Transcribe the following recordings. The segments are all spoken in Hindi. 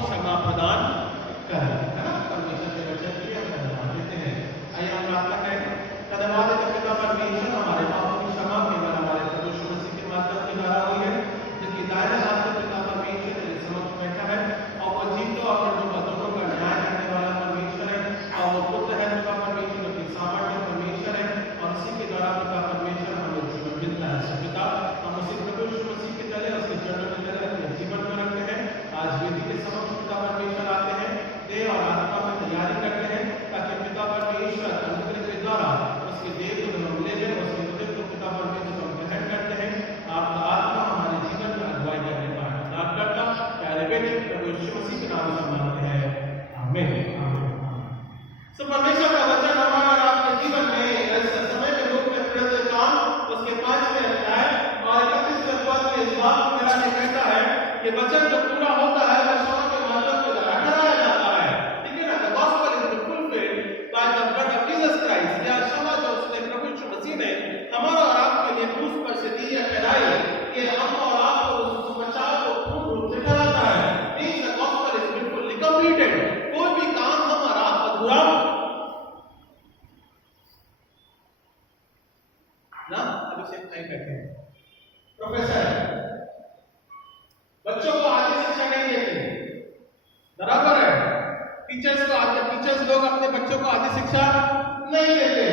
की क्षमा प्रदान करें, है ना। परमेश्वर के वचन के लिए हम धन्यवाद देते हैं। आइए हम प्रार्थना करें। धन्यवाद देते पिता परमेश्वर, हमारे पापों की क्षमा केवल हमारे प्रभु यीशु मसीह के माध्यम से द्वारा हुई है, जो कि दाहिने हाथ में पिता परमेश्वर तेरे समक्ष बैठा है, और वो जीवित और मृतकों का न्याय करने वाला परमेश्वर है, और वो पुत्र है पिता परमेश्वर, जो कि सामर्थ्य परमेश्वर है, और उसी के द्वारा पिता परमेश्वर हमें जीवन मिलता है। सो पिता, हम उसी प्रभु यीशु मसीह के तले, उसके चरणों के तले अपने जीवन को रखते हैं। आज वेदी के समक्ष पिता परमेश्वर आते हैं, देह और आत्मा में तैयारी करते हैं, ताकि पिता परमेश्वर अनुग्रह के द्वारा उसके देह को हम ले लें, उसके हृदय को पिता परमेश्वर हम ग्रहण करते हैं। आपका आत्मा हमारे जीवन में अगुवाई करने पाए। प्रार्थना प्यारे बेटे प्रभु यीशु मसीह के नाम से मांगते हैं, आमीन। सो परमेश्वर का वचन हमारा और आपके जीवन में इस समय में लोग के प्रेरित काम उसके 5वें अध्याय और 31वें पद में इस बात को मेरा ने कहता है कि वचन जो पूरा होता है वह क्षमा के माध्यम से कराया जाता है। ठीक है ना। The gospel is fulfilled by the blood of Jesus Christ. या क्षमा जो उसने प्रभु यीशु मसीह ने हमारा और आपके लिए क्रूस पर से दी है, कराई, कि हम और आपको उस सुसमाचार को पूर्ण रूप से कराता है। Means the gospel is fully completed. कोई भी काम हम और आप अधूरा ना अभी से नहीं करते हैं। प्रोफेसर बच्चों को आगे शिक्षा नहीं देते, बराबर है। टीचर्स लोग अपने बच्चों को आगे शिक्षा नहीं देते।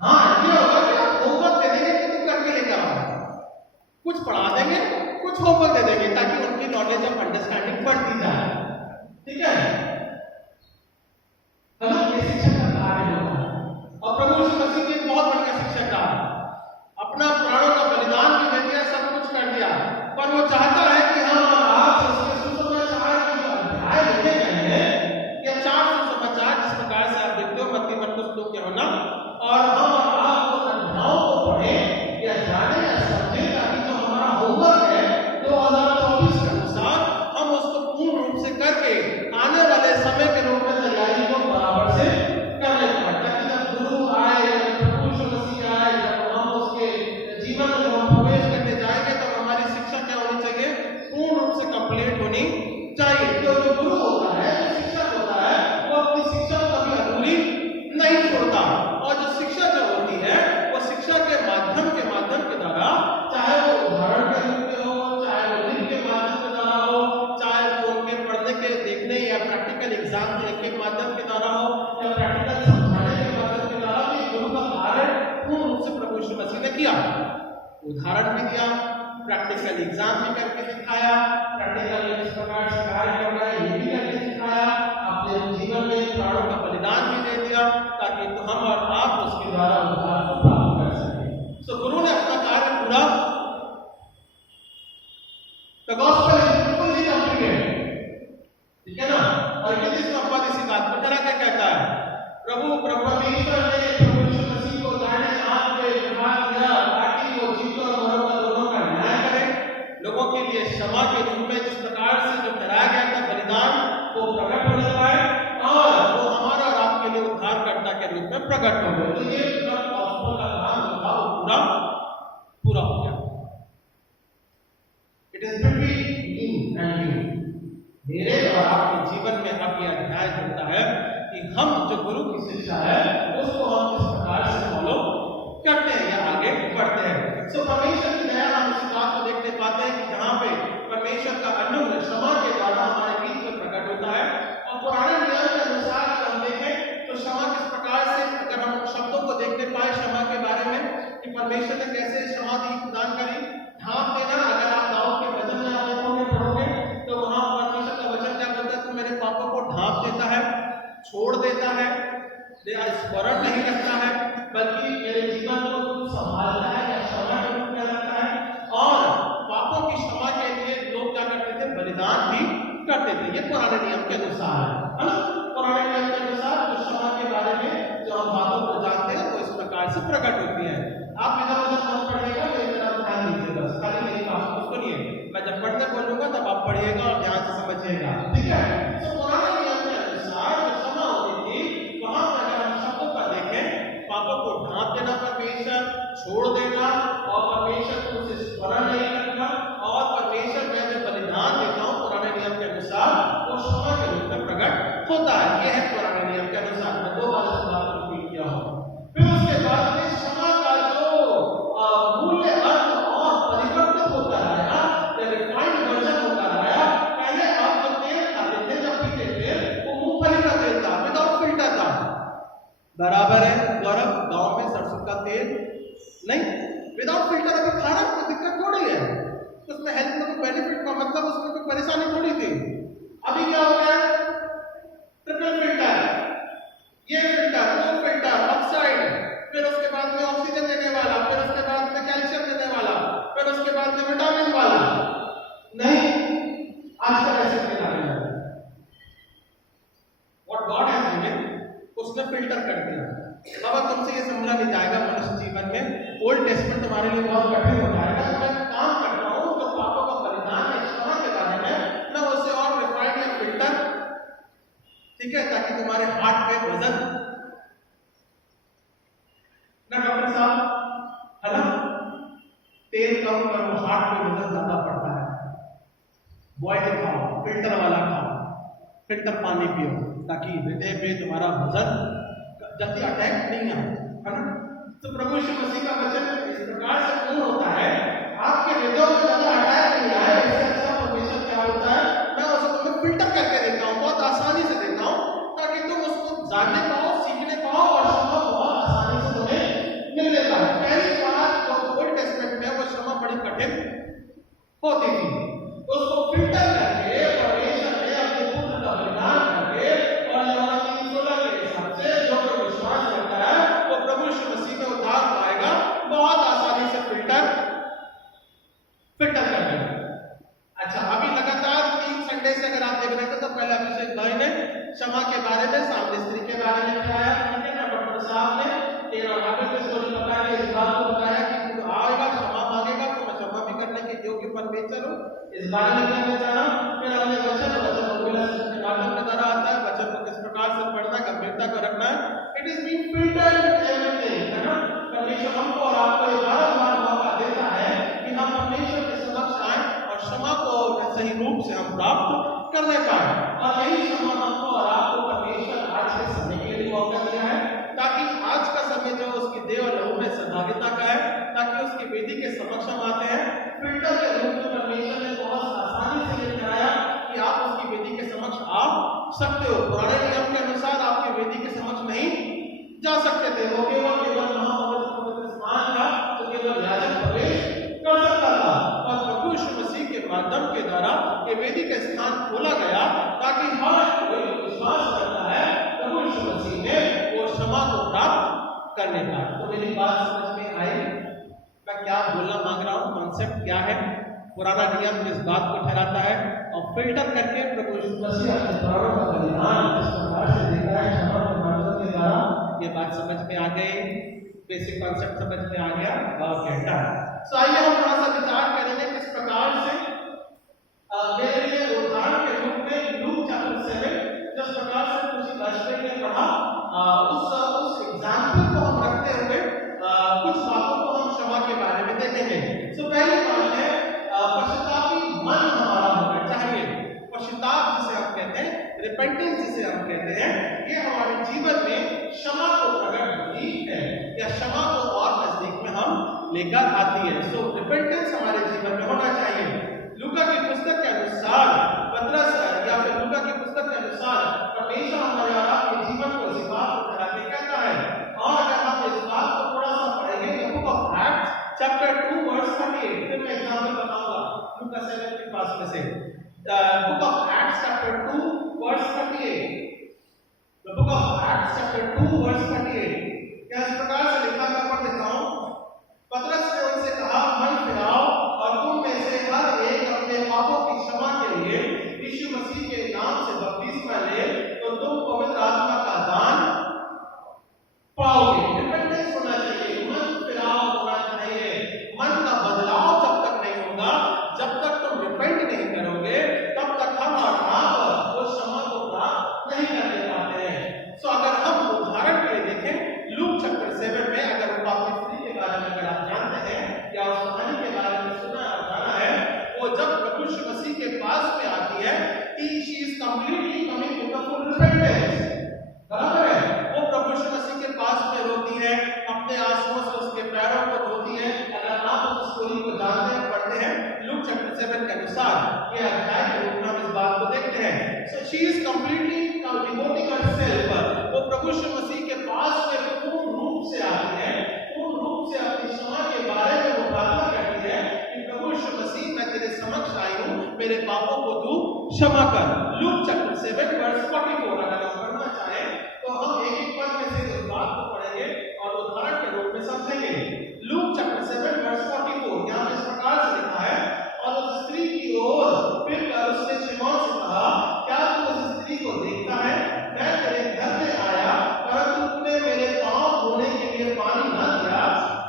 हाँ, ये होगा कि आप होमवर्क दे देंगे कि तुम करके लेकर आओ, कुछ पढ़ा देंगे, कुछ होमवर्क दे देंगे, ताकि उनकी नॉलेज ऑफ अंडरस्टैंडिंग बढ़ती जाए। ठीक है। ये शिक्षा का कार्य होता है, और प्रभु यीशु मसीह की बहुत बढ़िया शिक्षा का अपना प्राणों का बलिदान भी दे दिया, सब कुछ कर दिया, पर वो चाहता है कि हम आज उसके सुसमाचार के जो अध्याय लिखे गए हैं, या 4 सुसमाचार जिस प्रकार से आप देखते हो मत्ती, मरकुस, लूका, यूहन्ना, और हम आप उस अध्यायों को पढ़ें या जाने या समझें, ताकि जो हमारा होमवर्क है 2024 के अनुसार हम उसको पूर्ण रूप से करके आने वाले समय के रूप में तैयारी को बराबर से करने पाए, ताकि जब गुरु आए या प्रभु यीशु मसीह आए, जब हम उसके जीवन में हम प्रवेश करने जाएंगे, तो हमारी शिक्षा क्या होनी चाहिए? पूर्ण रूप से कंप्लीट होनी चाहिए। तो जो गुरु होता है, जो शिक्षक होता है, वो अपनी शिक्षा को कभी अधूरी नहीं छोड़ता, और जो शिक्षा जो होती है वो शिक्षा के माध्यम के द्वारा, चाहे वो उदाहरण के रूप में हो, चाहे वो लिख के माध्यम के द्वारा हो, चाहे वो उनके पढ़ने के देखने या प्रैक्टिकल एग्जाम के माध्यम के द्वारा हो, या प्रैक्टिकल समझाने के माध्यम के द्वारा, भी गुरु का कार्य पूर्ण रूप से प्रभु यीशु मसीह ने किया। उदाहरण भी दिया, प्रैक्टिकल एग्जाम भी करके दिखाया, प्रैक्टिकल इस प्रकार से कार्य करना है ये भी करके दिखाया, अपने जीवन में प्राणों का बलिदान भी दे दिया, ताकि तो हम और आप उसके द्वारा उद्धार को प्राप्त कर सकें। सो गुरु ने अपना कार्य पूरा, the gospel is fully completed. ठीक है ना। और 31वां पद इसी बात को जरा क्या कहता है? प्रभु परमेश्वर ने प्रभु यीशु मसीह को दाहिने हाथ पे बिठा दिया, ताकि वो जीवित और मरों का दोनों का न्याय करे, लोगों के लिए क्षमा के रूप में जिस प्रकार से जो कराया गया था बलिदान वो प्रकट होने पाए, और वो हमारा और आपके लिए उद्धारकर्ता के रूप में प्रकट हो गए। तो ये गॉस्पेल का काम जो था वो पूरा हो गया। It is between me and you. मेरे और आपके जीवन में अब यह अध्याय होता है कि हम जो गुरु की शिक्षा है उसको हम किस प्रकार से फॉलो करते हैं या आगे बढ़ते हैं। सो परमेश्वर की दया हम इस बात को देखने पाते हैं कि जहाँ पे परमेश्वर का अनुग्रह क्षमा के द्वारा हमारे बीच में प्रकट होता है, और पुराने नियम के अनुसार अगर हम देखें तो क्षमा किस प्रकार से, अगर हम शब्दों को देखने पाए क्षमा के बारे में कि परमेश्वर ने कैसे क्षमा दी, प्रदान करी, ढांप देना। अगर आप दाऊद के भजन में आप देखोगे, पढ़ोगे, तो वहां परमेश्वर का वचन क्या बोलता है? तू मेरे पापों को ढांप देता है, छोड़ देता है, स्मरण नहीं रखता है, बल्कि मेरे जीवन को तू संभालता है या क्षमा के रूप में रखता है। और पापों की क्षमा के लिए लोग क्या करते थे? बलिदान भी करते थे। ये पुराने नियम के अनुसार है ना। पुराने नियम के अनुसार जो क्षमा के बारे में जो हम बातों को जानते हैं वो इस प्रकार से प्रकट होती है। आप इधर उधर मत पढ़िएगा, मेरी तरफ ध्यान दीजिएगा, खाली मेरी बात को सुनिए। मैं जब पढ़ने बोलूंगा तब आप पढ़िएगा और ध्यान से समझिएगा। ठीक है। तो पुराने नियम के अनुसार जो क्षमा होती थी, वहां पर अगर हम शब्दों का देखें, पापों को ढांप देना परमेश्वर, छोड़ देना, और परमेश्वर को उसे स्मरण नहीं रखना, और परमेश्वर मैं जो बलिदान देता हूं पुराने नियम के अनुसार कठिन हो जाएगा। तो मैं काम करता हूँ जो पापों का बलिदान है, क्षमा के बारे में, मैं उसे और रिफाइंड या फिल्टर, ठीक है, ताकि तुम्हारे हार्ट पे वजन ना, डॉक्टर साहब है ना, तेल कम करो, हार्ट पे वजन ज्यादा पड़ता है, बॉयल खाओ, फिल्टर वाला खाओ, फिल्टर पानी पियो, ताकि हृदय पे तुम्हारा वजन जल्दी अटैक नहीं आए, है ना। तो प्रभु यीशु मसीह का वचन इस प्रकार से पूर्ण होता है, आपके हृदय में ज्यादा अटैक नहीं आए, इससे अच्छा परमेश्वर क्या होता है, मैं उसको तुम्हें फिल्टर करके देता हूँ, बहुत आसानी से देता हूँ, ताकि तुम उसको जानने पाओ, सीखने पाओ और क्षमा बहुत आसानी से तुम्हें मिल लेता है। पहली बात जो ओल्ड टेस्टमेंट में वो क्षमा बड़ी कठिन होती थी, उसको फिल्टर करके परमेश्वर ने अपने पुत्र का बलिदान करके और यूहन्ना 3:16 के हिसाब से जो कोई विश्वास करता है वो प्रभु यीशु मसीह में उद्धार पाएगा, बहुत आसानी से फिल्टर कर देगा। अच्छा, अभी लगातार 3 संडे से अगर आप देख रहे थे तो पहले अभिषेक भाई ने क्षमा के बारे में, सामने स्त्री के बारे में बताया, ठीक है ना। डॉक्टर साहब ने 13 आगे की स्टोरी बताया, इस बात को बताया कि तू आएगा क्षमा मांगेगा तो मैं क्षमा भी करने के योग्य परमेश्वर हूँ, इस बारे में कहना चाहा। फिर हमने वचन को मिला के माध्यम के द्वारा आता है, वचन को किस प्रकार से पढ़ना है, गंभीरता को रखना है, it is being filtered everything, है ना। परमेश्वर हमको और आपको ये बार-बार मौका देता है कि हम परमेश्वर के समक्ष आए और क्षमा को सही रूप से हम प्राप्त करने पाए, और यही क्षमा हमको और आपको परमेश्वर आज के समय के लिए मौका दिया है, ताकि आज का समय जो उसकी देह और लहू में सहभागिता का है, ताकि उसकी वेदी के समक्ष हम आते हैं, फिल्टर के रूप में परमेश्वर ने बहुत आसानी से ये कराया कि आप उसकी वेदी के समक्ष आ सकते हो। पुराने नियम के अनुसार आपके वेदी के समक्ष नहीं जा सकते थे, वो केवल महापवित्र स्थान था, तो केवल याजक प्रवेश कर सकता था, और प्रभु यीशु मसीह के माध्यम के द्वारा ये वेदी का स्थान खोला गया, ताकि हर कोई विश्वास करता है प्रभु यीशु मसीह में वो क्षमा को प्राप्त करने का। तो मेरी बात समझ में आई, मैं क्या बोलना मांग रहा हूँ, कॉन्सेप्ट क्या है। पुराना नियम इस बात को ठहराता है और फिल्टर करके प्रभु यीशु मसीह अपने प्राणों का बलिदान इस प्रकार से देता है क्षमा के माध्यम के द्वारा। ये बात समझ में आ गई, बेसिक कॉन्सेप्ट समझ में आ गया, बहुत घंटा। सो आइए हम थोड़ा सा विचार करेंगे किस प्रकार से मेरे लिए उदाहरण के रूप में लूक चैप्टर 7 जिस प्रकार से तुलसी दासरी ने पढ़ा, उस एग्जाम्पल को हम रखते हुए कुछ बातों को हम क्षमा के बारे में देखेंगे। सो पहली बात है, पश्चातापी मन हमारा होना चाहिए। पश्चाताप जिसे हम कहते हैं, रिपेंटेंस जिसे हम कहते हैं, ये हमारे जीवन में क्षमा को प्रकट करती है या क्षमा को और नजदीक में हम लेकर आती है। सो रिपेंटेंस हमारे जीवन में होना चाहिए। लूका की पुस्तक के अनुसार, पतरस या फिर लूका की पुस्तक के अनुसार परमेश्वर हमारे और आपके जीवन को इस बात को ठहराते कहता है, और अगर हम इस बात को थोड़ा सा पढ़ेंगे book of Acts chapter 2 verse 38, फिर मैं एग्जांपल बताऊंगा लूका 7 के पास में से। Book of Acts chapter 2 verse 38, the book of Acts chapter 2 verse 38 क्या इस प्रकार से लिखा है, पढ़ देता हूं। पतरस ने उनसे कहा, मन फिराओ और तुम में से हर एक अपने पापों की क्षमा के लिए यीशु मसीह के नाम से बपतिस्मा ले, तो तुम पवित्र आत्मा का दान पाओगे। रिपेंटेंस होना चाहिए, मन फिराव होना चाहिए। मन का बदलाव जब तक नहीं होगा, जब तक तुम रिपेंट नहीं करोगे, तब तक हम और आप उस क्षमा को प्राप्त नहीं करने पाते हैं। सो अगर हम उदाहरण के लिए देखें, लूक चैप्टर 7 में अगर हम अपनी स्त्री के बारे में अगर आप जानते हैं या उस कहानी के बारे में सुना और जाना है, वो जब प्रभु यीशु मसीह के पास में आती है, she is completely coming to the full repentance, बराबर है। वो प्रभु यीशु मसीह के पास में रोती है, अपने आंसुओं से उसके पैरों को धोती है। अगर आप उस स्टोरी को जानते हैं, पढ़ते हैं लूक चैप्टर 7 के अनुसार, ये अध्याय के रूप में हम इस बात को देखते हैं। So she is completely devoting herself, वो प्रभु यीशु मसीह के पास में पूर्ण रूप से आती है, पूर्ण रूप से अपनी क्षमा के बारे में वो प्रार्थना करती है कि प्रभु यीशु मसीह, मैं तेरे समक्ष आई हूं, मेरे पापों को तू क्षमा कर। लूक चैप्टर 7 वर्स 44 अगर हम पढ़ना चाहें तो हम एक एक पद में से इस बात को पढ़ेंगे और उदाहरण के रूप में समझेंगे। लूक चैप्टर 7 वर्स 44 यहां इस प्रकार से लिखा है, और उस स्त्री की ओर फिर कर उसने शिमोन से कहा, क्या तू उस स्त्री को देखता है? मैं तेरे घर में आया, परंतु तूने मेरे पांव धोने के लिए पानी न दिया,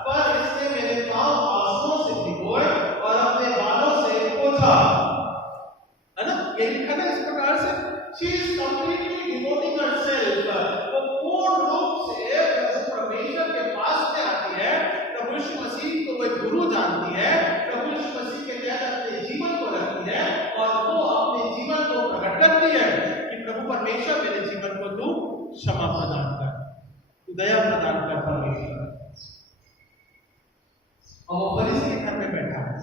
पर इसने मेरे पांव आंसुओं था, है ना, ये लिखा था इस प्रकार से, she is completely devoting herself, वो पूर्ण रूप से प्रभु परमेश्वर के पास में आती है, प्रभु यीशु मसीह को वो गुरु जानती है, प्रभु यीशु मसीह के तहत अपने जीवन को रखती है और वो अपने जीवन को प्रकट करती है कि प्रभु परमेश्वर मेरे जीवन को तू क्षमा प्रदान कर, तू दया प्रदान कर परमेश्वर। और वो फरीसी के घर में बैठा है,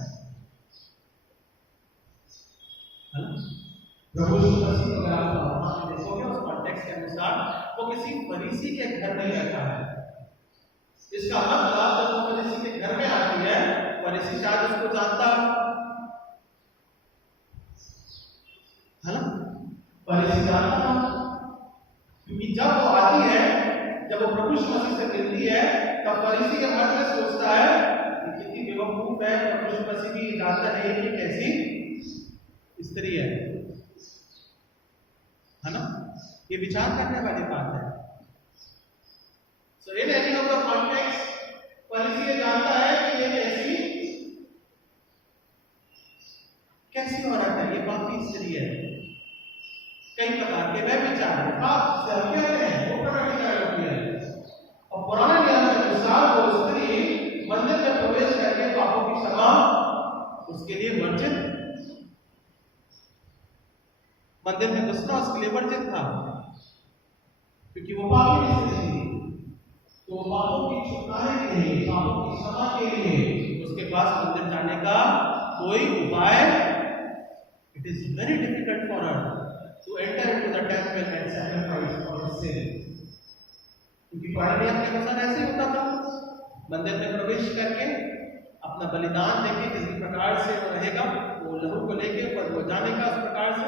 प्रभु यीशु मसीह को अगर आप देखोगे उस कॉन्टेक्स्ट के अनुसार वो किसी फरीसी के घर में रहता है। इसका मतलब जब वो फरीसी के घर में आती है, फरीसी शायद उसको जानता है ना, फरीसी जानता, क्योंकि जब वो आती है, जब वो प्रभु यीशु मसीह से मिलती है, तब फरीसी के मन में सोचता है कि कितनी बेवकूफ है, प्रभु यीशु मसीह भी जानता नहीं कि कैसी स्त्री है ना, ये विचार करने वाली बात है। So in any of the context, फरीसी ये जानता है कि ये कैसी औरत है, ये पापी स्त्री है, कई प्रकार के व्यभिचार पाप से हम कहते हैं वो प्रकट होती है। और पुराने नियम के अनुसार वो स्त्री मंदिर में प्रवेश करके पापों की क्षमा उसके लिए वर्जित, मंदिर में घुसना उसके लिए वर्जित था, क्योंकि वो पापी स्त्री थी। तो पापों की छुटकारे के लिए, पापों की क्षमा के लिए उसके पास मंदिर जाने का कोई उपाय, it is very difficult for her to enter into the temple and sacrifice for his sin. क्योंकि पुराने नियम के अनुसार ऐसे ही होता था, मंदिर में प्रवेश करके अपना बलिदान देके किसी प्रकार से वो रहेगा, वो लहू को लेके पर वो जाने का उस प्रकार से,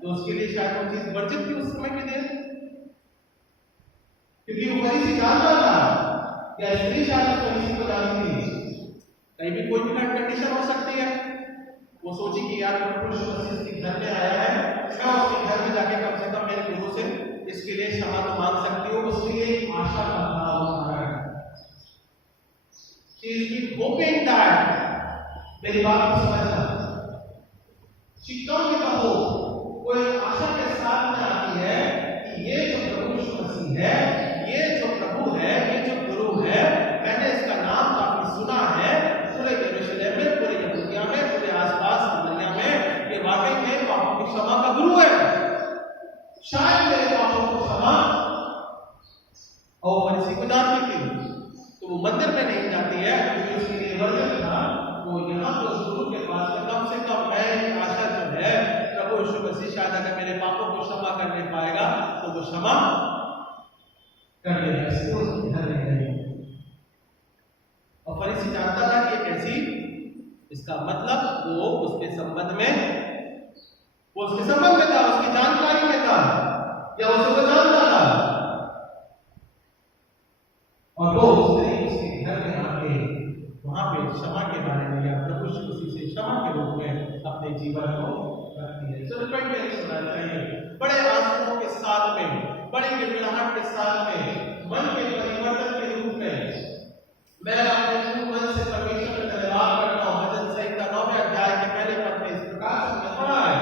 तो उसके लिए शायद वो चीज वर्जित थी उस समय के लिए, क्योंकि वो फरीसी जानता था, या स्त्री शायद फरीसी को जानती थी, कहीं भी कोई भी कंडीशन हो सकती है। वो सोची कि यार प्रभु यीशु मसीह के घर में आया है, मैं उसके घर में जाके कम से कम मेरे गुरु से इसके लिए क्षमा तो मांग सकती हूँ, उसके लिए आशा करता हूँ। She is been hoping that, मेरी बात को समझना, she come with a hope, वो एक आशा के साथ में आती है कि ये जो प्रभु यीशु मसीह है, ये जो प्रभु है, ये जो गुरु है, मैंने इसका नाम काफी सुना है पूरे यरूशलेम में, पूरे यहूदिया में, पूरे आसपास समरिया में, ये वाकई में पापों की क्षमा का गुरु है, शायद मेरे पापों को क्षमा। और फरीसी को जानती थी, तो वो मंदिर में नहीं जाती है, क्योंकि उसके लिए वर्जित था। वो यहाँ तो उस गुरु के पास कम से कम मैं आशा जो है, प्रभु यीशु मसीह शायद अगर मेरे पापों को क्षमा करने पाएगा तो वो क्षमा कर देगा, इसलिए उसके घर में गई। और फरीसी जानता था कि कैसी, इसका मतलब वो उसके संबंध में था, उसकी जानकारी में था, या उसको जानता था, और वो उसके घर में आके वहां पे क्षमा के बारे में या प्रभु यीशु मसीह से क्षमा के रूप में अपने जीवन को रखती है। तो रिपेंटेंस होना चाहिए, बड़े आंसुओं के साथ में, बड़ी गिड़गिड़ाहट के साथ में, मन के परिवर्तन के रूप में मैं अपने मन से परमेश्वर का धन्यवाद करता हूँ। भजन संहिता 9वें अध्याय के पहले पद में इस प्रकार से हमने पढ़ा है,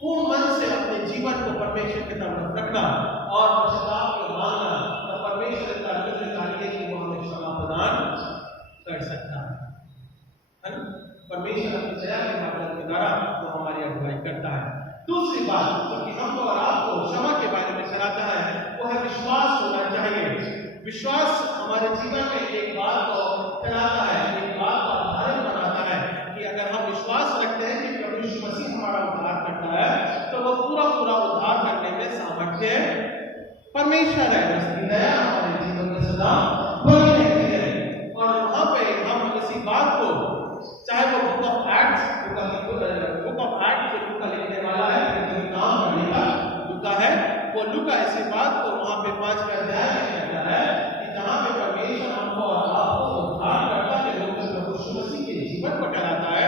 पूर्ण मन से अपने जीवन को परमेश्वर की तरफ रखना और पश्चाताप को मांगना, तो परमेश्वर का अनुग्रह चाहिए कि वो हमें क्षमा प्रदान कर सकता है ना। परमेश्वर अपनी दया के माध्यम के द्वारा वो हमारी अगुवाई करता है। दूसरी बात जो कि हमको और आपको क्षमा के बारे में कराता है, वो है विश्वास होना चाहिए। विश्वास हमारे जीवन में एक बात को कराता है, एक बात को आधारित बनाता है कि अगर हम विश्वास रखते हैं कि प्रभु यीशु मसीह हमारा उद्धार करता है, तो वो पूरा उद्धार करने में सामर्थ्य परमेश्वर है, उसकी दया हमारे जीवन में सदा बनी रहती है। और वहां पे हम किसी बात को, चाहे वो बुक ऑफ एक्ट्स जो लुका लिखने वाला है, नाम पढ़ने का लुका है, वो लुका ऐसी बात को वहां पे 5वें अध्याय में कहता है कि जहां पे परमेश्वर हमको और आपको उद्धार करता है, लोग प्रभु यीशु मसीह के जीवन को ठहराता है,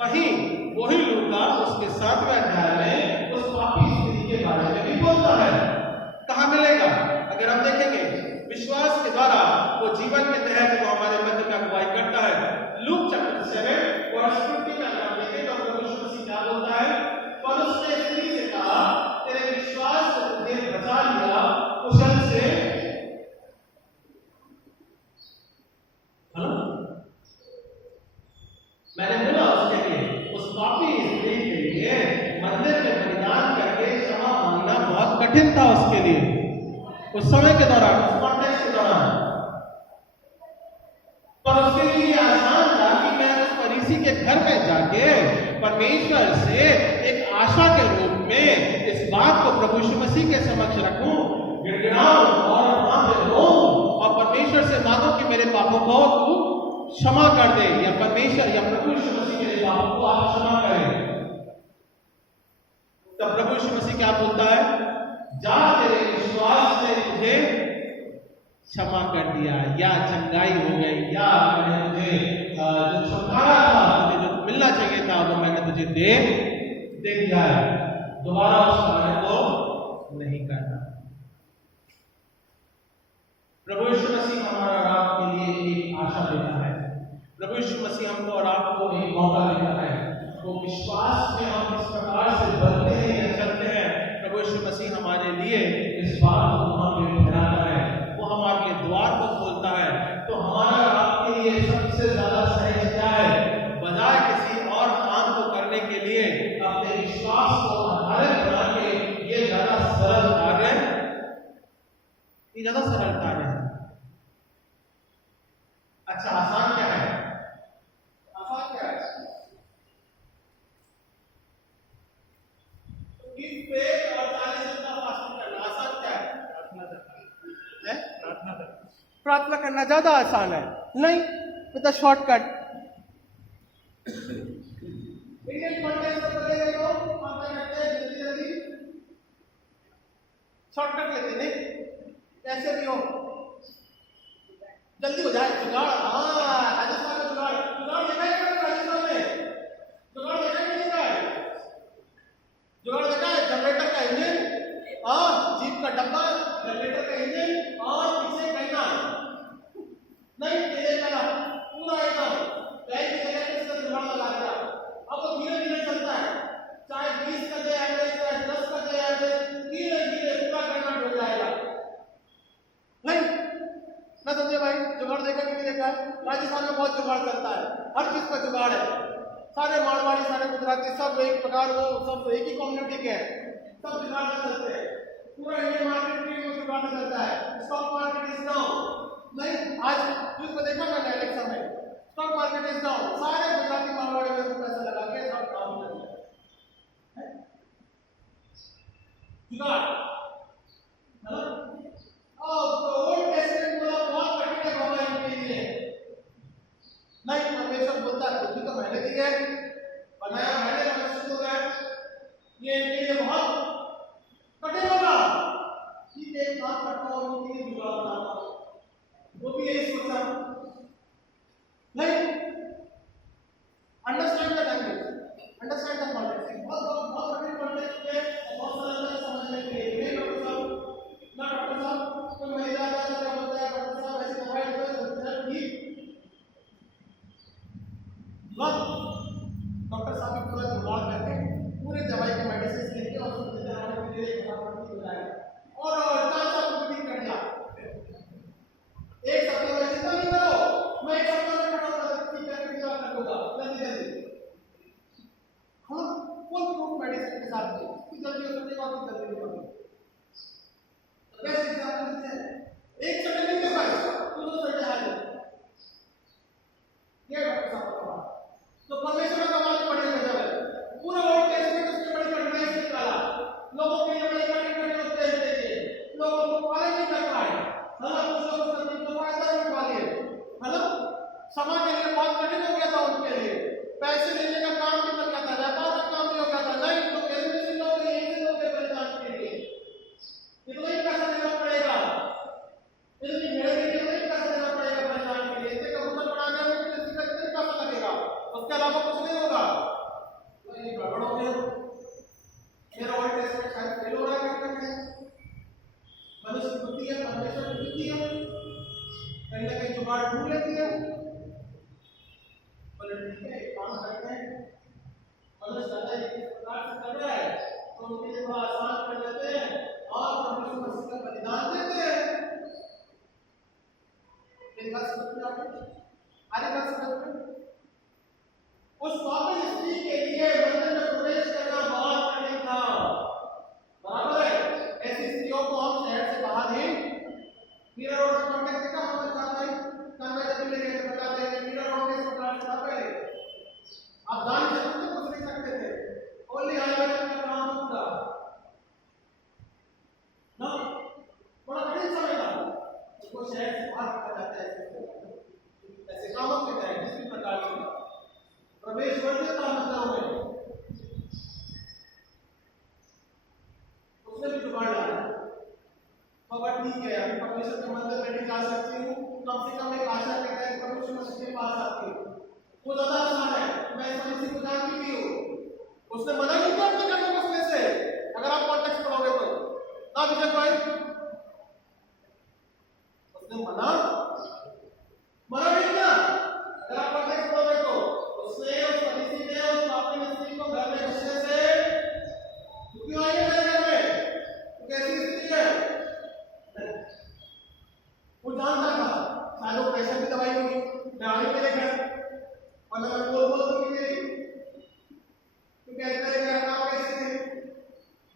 वही लुका उसके 7वें अध्याय में उस पापी स्त्री के बारे में भी बोलता है। कहां मिलेगा? अगर हम देखेंगे विश्वास के द्वारा उस पापी स्त्री के लिए मंदिर में बलिदान करके क्षमा मांगना बहुत कठिन था उसके लिए, उस समय के दौरान, उस कॉन्टेक्स्ट के दौरान। पर उसके लिए ये आसान था कि मैं उस फरीसी के घर में जाके परमेश्वर से एक आशा के रूप में इस बात को प्रभु यीशु मसीह के समक्ष रखूं, गिड़गिड़ाऊं और वहां पे रोऊं और परमेश्वर से मांगो कि मेरे पापों को तू क्षमा कर दे, या परमेश्वर या प्रभु यीशु मसीह मेरे पापों को आप क्षमा करें। तब प्रभु यीशु मसीह क्या बोलता है? जा, तेरे विश्वास से तुझे क्षमा कर दिया, या चंगाई हो गई, या मैंने तुझे जो छुटकारा था, तुझे जो मिलना चाहिए था वो मैंने तुझे दे दिया है। दोबारा उस कार्य को नहीं करना। प्रभु यीशु मसीह हमारा और आपके लिए एक आशा देता है। प्रभु यीशु मसीह हमको और आपको एक मौका देता है। वो विश्वास में हम किस प्रकार से बढ़ते हैं या चलते हैं, प्रभु यीशु मसीह हमारे लिए इस बात को हमारे लिए ठहराता है। वो हमारे लिए द्वार को खोलता है। तो हमारा और आपके लिए सबसे ज्यादा सहज क्या है? बजाय किसी और काम को करने के लिए अपने विश्वास को आधारित बना के ये ज्यादा सरल कार्य, ये ज्यादा सरल कार्य है। अच्छा, आसान क्या है? आसान क्या है? प्रार्थना करना ज्यादा आसान है? नहीं, विद शॉर्टकट। इंडियन कॉन्टेक्स्ट में बदलेंगे तो प्रार्थना करते हैं जल्दी जल्दी, शॉर्टकट लेते नहीं, कैसे भी हो जल्दी हो जाए। जुगाड़, हाँ, राजस्थान में जुगाड़, जुगाड़ देखा है क्या? राजस्थान में जुगाड़ देखा है कि नहीं देखा है? जुगाड़ देखा है? जनरेटर का इंजन, हाँ, जीप का डब्बा, जनरेटर का इंजन और पीछे कहना नहीं, तेरे करा पूरा एकदम बैग की जगह पे इसका जुगाड़ लगा दिया। अब वो धीरे धीरे चलता है, चाहे 20 का दे एवरेज, चाहे 10 का दे एवरेज, धीरे धीरे पूरा करना हो जाएगा। नहीं ना, समझे भाई? जुगाड़ देखा कि नहीं देखा है? राजस्थान में बहुत जुगाड़ चलता है, हर चीज का जुगाड़ है। सारे मारवाड़ी, सारे गुजराती, सब एक प्रकार, वो सब एक ही कम्युनिटी के हैं, सब जुगाड़ में चलते हैं। पूरा इंडियन मार्केट भी जुगाड़ में चलता है। Stock market is down. नहीं, आज न्यूज़ में देखा मैंने इलेक्शन में, स्टॉक मार्केट इज डाउन। सारे गुजराती मारवाड़ी में पैसा लगा के सब डाउन कर दिया। जुगाड़, है ना? ओल्ड टेस्टमेंट बोला बहुत कठिन है बाबा इनके लिए। नहीं, परमेश्वर बोलता है खुद भी तो मैंने दी है, बनाया मैंने, मनुष्य को है, ये इनके लिए बहुत कठिन होगा। ठीक है, एक बात करता हूँ, उनके लिए जुगाड़ बनाता हूँ, वो भी यही सोचा। नहीं, understand the language, understand the context. बहुत बहुत बहुत कठिन कॉन्टेक्स्ट है, बहुत सरल समझने के लिए। नहीं डॉक्टर साहब, ना डॉक्टर साहब, कोई महिला आता है क्या बोलता है? डॉक्टर साहब ऐसे दवाई दो, ठीक बस। डॉक्टर साहब भी पूरा जुगाड़ करके पूरे दवाई के मेडिसिन लेके और उसको देने के लिए फटाफट बताया और 4 साल मीटिंग कर दिया। एक सप्ताह में चिंता नहीं करो, मैं एक सप्ताह में फटाफट ठीक करके विचार कर लूंगा जल्दी जल्दी। हाँ, फुल प्रूफ मेडिसिन के साथ कि जल्दी हो सकती है और जल्दी हो सकती है। बेस्ट एग्जांपल है, एक सेकंड नहीं देखा तू तो सही हाल है ये डॉक्टर साहब का। तो परमेश्वर का बात पढ़ने में जब है पूरा ओल्ड टेस्टमेंट उसके बड़ी कठिनाई से निकाला, लोगों के लिए बड़ी कठिन होते हैं, लोगों को पालन नहीं कर पाए, है ना? कुछ लोग सत्य को फायदा नहीं उठा लिए, है ना? समाज के लिए बहुत कठिन हो गया था उनके लिए, पैसे लेने का काम भी कर गया था, व्यापार का काम भी हो गया था। नहीं तो कैसे लोग एक से लोग परेशान के लिए पापी स्त्री के लिए मंदिर में प्रवेश करना बहुत कठिन था। बराबर है, ऐसी स्त्रियों को हम शहर से बाहर ही मीरा रोड से कांटेक्ट का हम चाहते हैं करना जब भी लेके बताते हैं मीरा रोड के प्रकार से पहले आप जान सकते कुछ नहीं सकते थे, ओनली हाईवे का काम होता ना, बड़ा कठिन समय था। उसको शहर से बाहर रखा जाता है ऐसे कामों के तहत किसी प्रकार से प्रवेश वर्जित था मंदिरों में। उसने भी जुगाड़ लाया, मगर ठीक है अभी परमेश्वर के मंदिर में भी जा सकती हूँ, कम से कम एक आशा के तहत परमेश्वर मसीह के पास आती हूँ, वो ज्यादा आसान है। मैं इस मसीह को जानती भी हूँ, उसने मना नहीं किया अपने कर्मों को उसमें से, अगर आप कॉन्टेक्स्ट पढ़ोगे तो ना विजय भाई, उसने मना नहीं किया। अगर आप कॉन्टेक्स्ट पढ़ोगे तो उसने उस मसीह ने उस पापी मसीह को घर में घुसने से क्यों आई है मेरे घर में, तो कैसी स्थिति है वो जानता था। शायद वो प्रेशर की दवाई होगी, मैं आगे मेरे घर और मैं बोल दूंगी मेरी तो कहता है मेरा काम कैसे थे,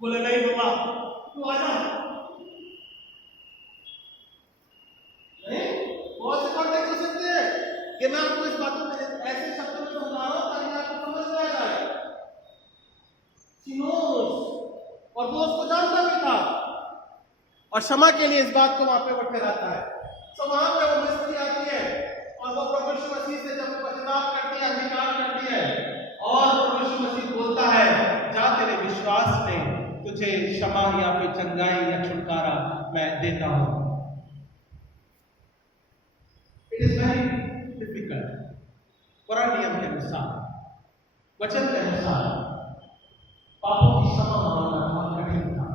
बोले नहीं बाबा तू आ जा। नहीं बहुत से कॉन्टेक्ट हो सकते हैं कि मैं आपको इस बातों में ऐसे शब्दों में समझा रहा हूं ताकि आपको समझ में आ जाए। और वो उसको जानता भी था और क्षमा के लिए इस बात को वहां पे वो ठहराता है। तो वहां पे वो मिस्त्री आती है और वो प्रभु यीशु मसीह से जब पश्चाताप करती है, अंगीकार करती है और प्रभु यीशु मसीह बोलता है जा तेरे विश्वास ने तुझे क्षमा या फिर चंगाई या छुटकारा मैं देता हूं। It is very difficult. पुराने नियम के अनुसार, वचन के अनुसार पापों की क्षमा मांगना बहुत कठिन था,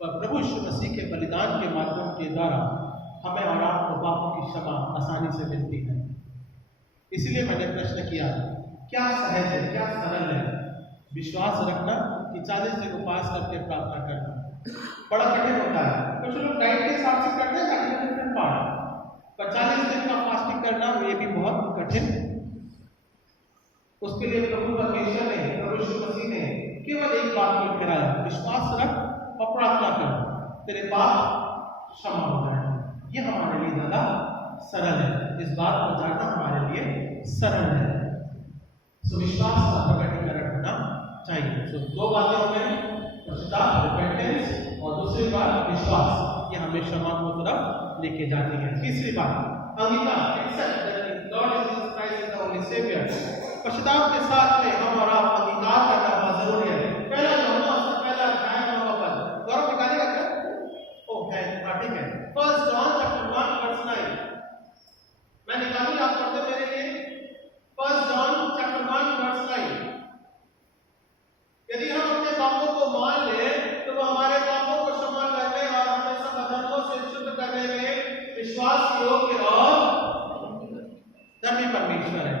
पर प्रभु यीशु मसीह के बलिदान के माध्यम के द्वारा हमें और आपको पापों की क्षमा आसानी से मिलती है। इसलिए मैंने प्रश्न किया क्या सहज है, क्या सरल है विश्वास रखना कि 40 दिन उपवास करके प्रार्थना करना। बड़ा कठिन होता है, कुछ लोग डाइट के हिसाब से करते हैं कठिन पाठ, पर 40 दिन का फास्टिंग करना ये भी बहुत कठिन। उसके लिए प्रभु परमेश्वर ने, प्रभु यीशु मसीह ने केवल एक बात को ठहराया, विश्वास रख और प्रार्थना कर तेरे पाप क्षमा हो जाए। ये हमारे लिए ज्यादा सरल है, इस बात को जानना हमारे लिए सरल है। सो विश्वास का प्रकटीकरण होना चाहिए। सो दो बातें हो गई, पश्चाताप रिपेंटेंस और दूसरी बात विश्वास, ये हमें क्षमा को तरफ लेके जाती है। तीसरी बात अंगीकार, accept that God is Jesus Christ is the only saviour. पश्चाताप के साथ में हम और आप अंगीकार करना बहुत जरूरी है। पहला जो होगा उससे पहला अध्याय नंबर 1 गौरव निकालेगा क्या? ओ है, ठीक है। फर्स्ट जॉन चैप्टर 1 वर्स 9 मैं निकालूं, आप पढ़ते मेरे लिए। First John chapter 1 verse 9। यदि हम अपने पापों को मान ले तो वो हमारे पापों को क्षमा करने और हमें सब अधर्मों से शुद्ध करने में विश्वास योग्य और धर्मी परमेश्वर है।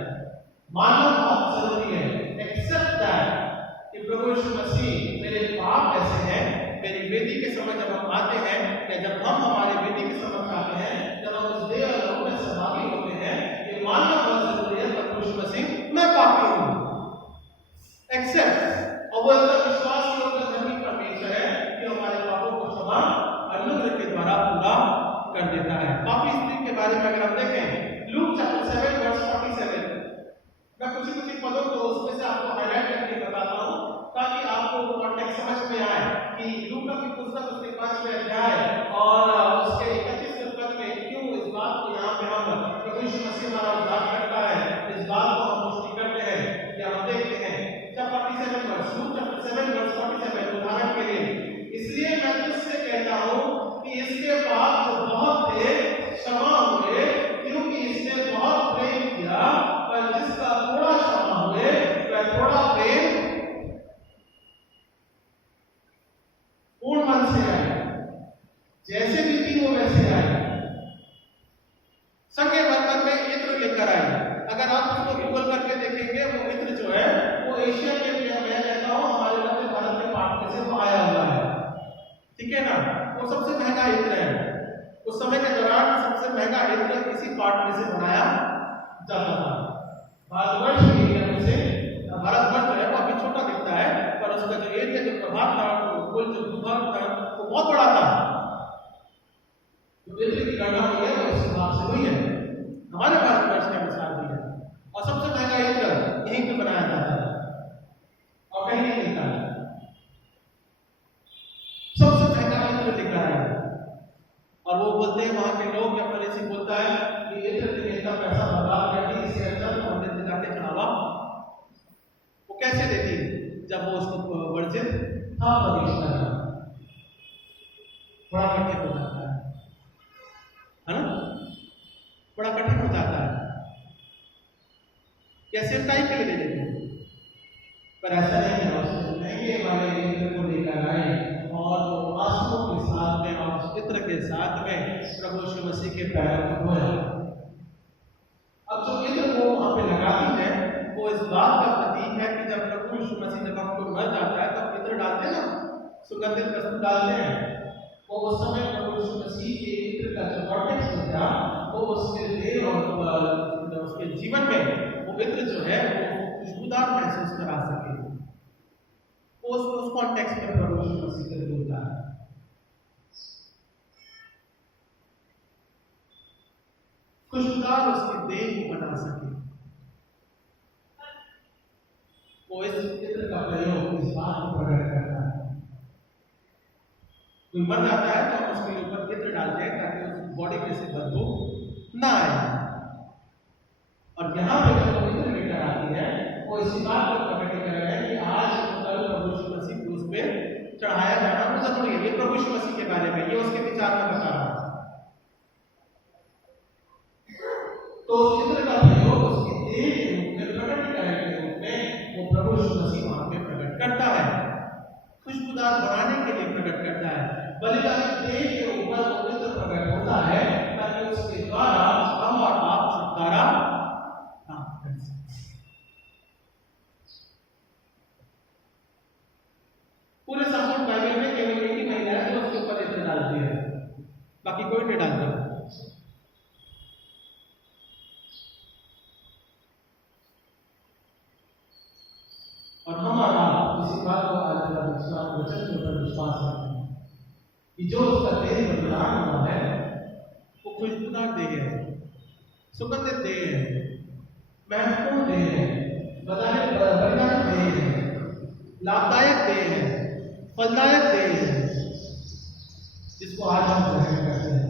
मानना बहुत जरूरी है। एक्सेप्ट दैट कि प्रभु यीशु मसीह मेरे पाप कैसे हैं, मेरी वेदी के समय जब हम आते हैं या जब हम हमारे वेदी के समक्ष आते हैं, जब हम उस देव लोक में सहभागी होते हैं, ये मानना बहुत जरूरी है प्रभु यीशु मसीह मैं पापी हूं। एक्सेप्ट और वो एकदम विश्वास योग्य धर्मी परमेश्वर है कि हमारे पापों को क्षमा अनुग्रह के द्वारा पूरा कर देता है। पापी स्त्री के बारे में अगर हम देखें लूक चैप्टर 7 वर्स 47, मैं कुछ पदों को उसमें से आपको हाईलाइट करके बताता हूं ताकि आपको कॉन्टेक्स्ट समझ में आए कि लूका की पुस्तक उसके 5वें अध्याय और उसके 31वें पद में क्यों इस बात को यहाँ पे हम प्रभु यीशु मसीह हमारा उद्धार करता है, इस बात को हम पुष्टि करते हैं या हम देखते हैं। Chapter 47 verse, Luke chapter 7 verse 47, उदाहरण के लिए इसलिए मैं तुझसे कहता हूं कि इसके पाप जो बहुत थे क्षमा हुए, क्योंकि इसने बहुत प्रेम किया, पर जिसका थोड़ा क्षमा हुए वह थोड़ा प्रेम पूर्ण मन से आए, जैसे भी थी वो वैसे आए। संगे बर्तन में इत्र लेकर आए। अगर आप उसको गूगल करके देखेंगे वो इत्र जो है वो एशिया के मैं कहता हूं हमारे मध्य भारत के पार्ट में से वो आया हुआ है, ठीक है ना। वो सबसे महंगा इत्र है, उस समय के दौरान सबसे महंगा इत्र इसी पार्ट में से बनाया जाता था। भारतवर्ष के एरिया में से कैसे थी जब वो उसको वर्जित था प्रवेश करना? बड़ा कठिन हो जाता है ना? बड़ा कठिन हो जाता है। कैसे टाइम के लिए दे देते, पर ऐसा नहीं है। उसने महंगे वाले इत्र को लेकर आए और वो आंसुओं के साथ में और उस इत्र के साथ में प्रभु यीशु मसीह के पैरों को धोया। अब जो इत्र को वहां पे लगाती है वो इस बात का प्रतीक है कि जब प्रभु यीशु मसीह जब हमको मर जाता है तब इत्र डालते हैं ना, सुगंधित वस्तु डालते हैं। वो उस समय प्रभु यीशु मसीह के इत्र का जो कॉन्टेक्स्ट था वो उसके देह और उसके जीवन में वो इत्र जो है वो खुशबूदार महसूस करा सके। उस कॉन्टेक्स्ट में प्रभु यीशु मसीह का बोलता है। खुशबूदार उसके देह को बना सके। वो इस इत्र का प्रयोग इस बात को प्रकट करता है। कोई मर जाता है तो हम उसके ऊपर इत्र डालते हैं ताकि उस बॉडी में से बदबू ना आए। और यहाँ पे जो इत्र लेकर आती है वो इसी बात को प्रकट कर रहा है कि आज कल प्रभु यीशु मसीह क्रूस पे चढ़ाया जाना वो जरूरी है। ये प्रभु यीशु मसीह के बारे में, ये उसके विचार में बता रहा है। तो उस इत्र का प्रयोग उसके देह के रूप में, प्रकटीकरण के रूप में वो प्रभु यीशु मसीह वहां पे प्रकट करता है, खुशबूदार बनाने के लिए प्रकट करता है। बलिदान देह के ऊपर वो इत्र प्रकट होता है ताकि उसके द्वारा हम और आप छुटकारा प्राप्त कर सकें। पूरे संपूर्ण बाइबल में केवल एक ही महिला है जो उसके ऊपर इत्र डालती है, बाकी कोई नहीं डालता। और हम और आप इसी बात को आज वचन के ऊपर विश्वास रखते हैं कि जो उसका देह बलिदान हुआ है वो खुशबूदार देह है, सुगंधित देह है, महत्वपूर्ण देह है, बलिदान देह है, लाभदायक देह है, फलदायक देह है, जिसको आज हम ग्रहण करते हैं।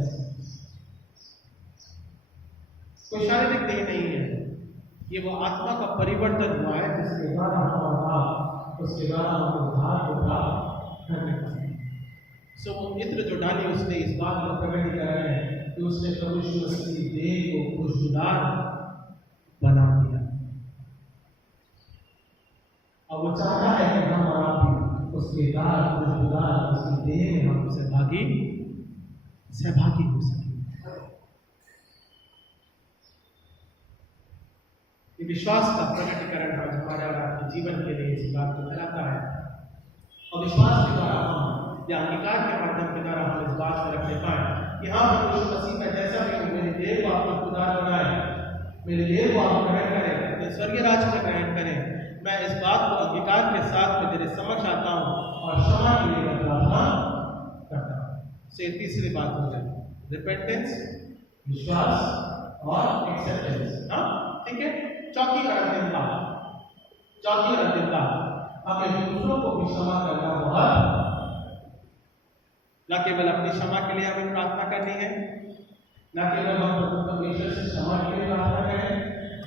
कोई शारीरिक देह नहीं है, ये वो आत्मा का परिवर्तन हुआ है जिसके द्वारा हम उसके द्वारा हम उद्धार को प्राप्त करने पाते हैं। सो वो इत्र जो डाली उसने इस बात को प्रकट कर रहे हैं कि उसने प्रभु यीशु मसीह की देह को खुशबूदार बना दिया। और वो चाहता है कि हम और आप भी उसके दार खुशबूदार उसकी देह में हम सहभागी हो सके। विश्वास का प्रकटीकरण आज हमारे और आपके जीवन के लिए इस बात को फैलाता है। और विश्वास के द्वारा हम या अंगीकार के माध्यम के द्वारा हम इस बात से रखने पाए कि हाँ प्रभु यीशु मसीह का जैसा भी हूँ, मेरी देह को आप खुशबूदार बनाए, मेरी देह को आप ग्रहण करें, अपने स्वर्गीय राज्य में ग्रहण करें। मैं इस बात को अंगीकार के साथ में तेरे समक्ष आता हूँ और क्षमा के लिए प्रार्थना करता हूँ। से तीसरी बात हो जाए रिपेंटेंस, विश्वास और एक्सेप्टेंस। हाँ ठीक है। चौथी और अंतिम बात हमें दूसरों को भी क्षमा करना बहुत, न केवल अपनी क्षमा के लिए हमें प्रार्थना करनी है, न केवल हम प्रभु परमेश्वर से क्षमा के लिए प्रार्थना करें,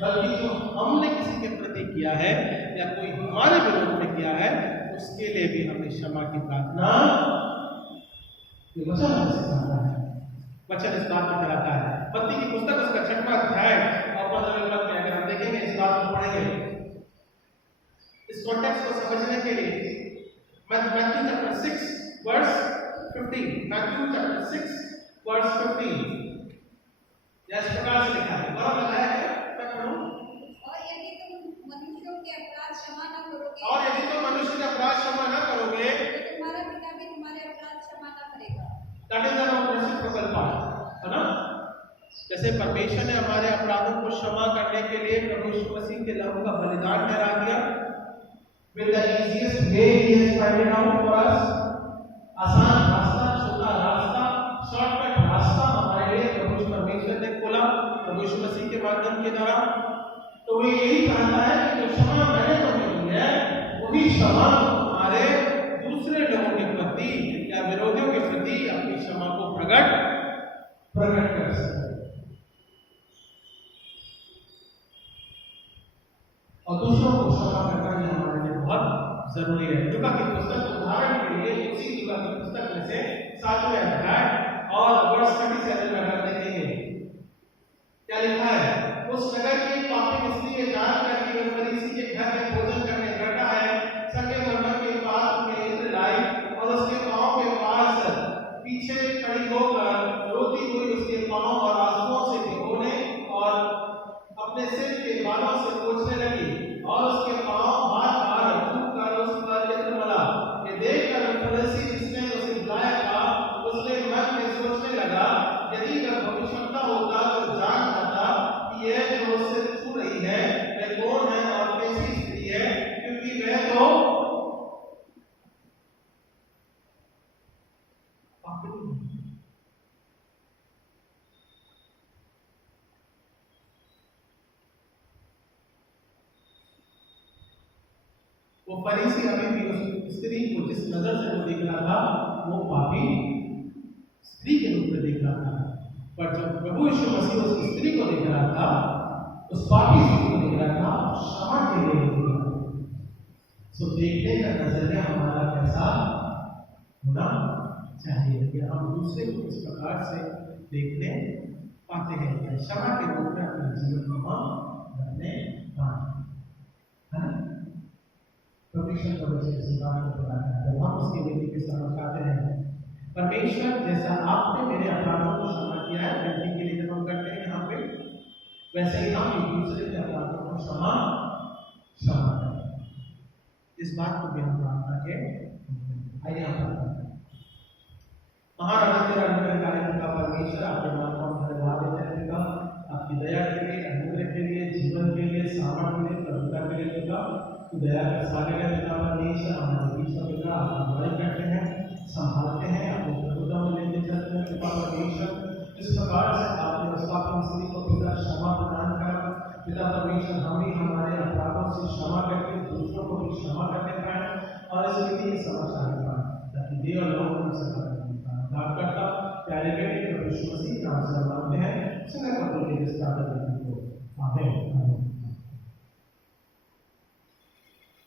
बल्कि जो हमने किसी के प्रति किया है या कोई हमारे विरोध में किया है उसके लिए भी हमें क्षमा की प्रार्थना वचन सिखाता है। वचन इस बात में कराता है। मत्ती की पुस्तक उसका 6वां अध्याय और 15वें पद में अगर हम देखेंगे इस बात को पढ़ेंगे, इस कॉन्टेक्स्ट को समझने के लिए Matthew chapter 6 verse 15, Matthew chapter 6 verse 15 इस प्रकार से लिखा है। और बताया है, मैं पढ़ूं। और यदि तुम मनुष्यों के अपराध क्षमा न करोगे, और यदि तुम मनुष्य के अपराध क्षमा न करोगे तो तुम्हारा पिता भी तुम्हारे अपराध क्षमा न करेगा। That is the reciprocal part, है ना। जैसे परमेश्वर ने हमारे अपराधों को क्षमा करने के लिए प्रभु यीशु मसीह के लहू का बलिदान ठहरा दिया, with the easiest way he has pointed out for us, आसान रास्ता, छोटा रास्ता, शॉर्टकट रास्ता हमारे लिए प्रभु परमेश्वर ने खोला प्रभु यीशु मसीह के माध्यम के द्वारा। तो वो यही चाहता है कि जो क्षमा मैंने तुम्हें दी है वही क्षमा हमारे दूसरे लोगों के प्रति या विरोधियों के प्रति अपनी क्षमा को प्रकट कर सके। और दूसरों को क्षमा करना ही हमारे लिए बहुत जरूरी है। लूका की पुस्तक उदाहरण के लिए उसी लूका की पुस्तक में से 7वें अध्याय और वर्ष 37 में अगर देखेंगे क्या लिखा है, उस नगर की पापी स्त्री ये जानकर कि वह फरीसी के घर में भोजन करने बैठा है, सके मरमर के पात्र में इत्र लाई और उसके पांव के पास पीछे खड़ी होकर रोती हुई उसके पांव और आंसुओं से भिगोने और अपने सिर के बालों से पोंछने लगी और उसके पांव बार बार थूक कर उस पर इत्र मला। ये देखकर फरीसी जिसने उसे बुलाया था उसने मन में सोचने लगा, यदि वह भविष्यवक्ता होता तो जान जाता कि यह जो उससे छू रही है वह कौन है और कैसी स्त्री है, क्योंकि वह तो वो फरीसी अभी भी उस स्त्री को जिस नजर से वो देख रहा था वो पापी स्त्री के रूप में देख रहा था। पर जब प्रभु यीशु मसीह उस स्त्री को देख रहा था, उस पापी स्त्री को देख रहा था, क्षमा के लिए देख रहा था। सो देखने का नजरिया हमारा कैसा होना चाहिए कि हम दूसरे को इस प्रकार से देखने पाते हैं, क्षमा के रूप में अपने जीवन को हम करने पाए, है ना। परमेश्वर का वचन इस बात को बताता है, जब हम उसके विधि के समझ आते हैं, परमेश्वर जैसा आपने मेरे अपराधों को क्षमा किया है, गलती के लिए जब हम करते हैं यहाँ पे, वैसे ही हम एक दूसरे के अपराधों को क्षमा करें। इस बात को भी हम प्रार्थना के आइए हम प्रार्थना करें। महाराजा तेरा अनुग्रह कार्यक्रम का परमेश्वर आपके नाम को हम धन्यवाद देते हैं पिता, आपकी दया के लिए, अनुग्रह के लिए, जीवन के लिए, सामर्थ के लिए, प्रभुता के लिए पिता। दया का सागर है पिता परमेश्वर, हमारे बीच में पिता आप अगुवाई करते हैं, संभालते हैं, अपने प्रभुता में लेते चलते हैं पिता परमेश्वर। जिस प्रकार से आपने उस पापी स्त्री को पिता क्षमा प्रदान करा पिता परमेश्वर, हम भी हमारे अपराधों से क्षमा करके दूसरों को भी क्षमा करने पाए और इस विधि के समझ आने पाए, ताकि देव और लोग उनसे करता प्यारे बेटे प्रभु यीशु मसीह नाम से मांगते हैं, सुना कबूल कीजिए।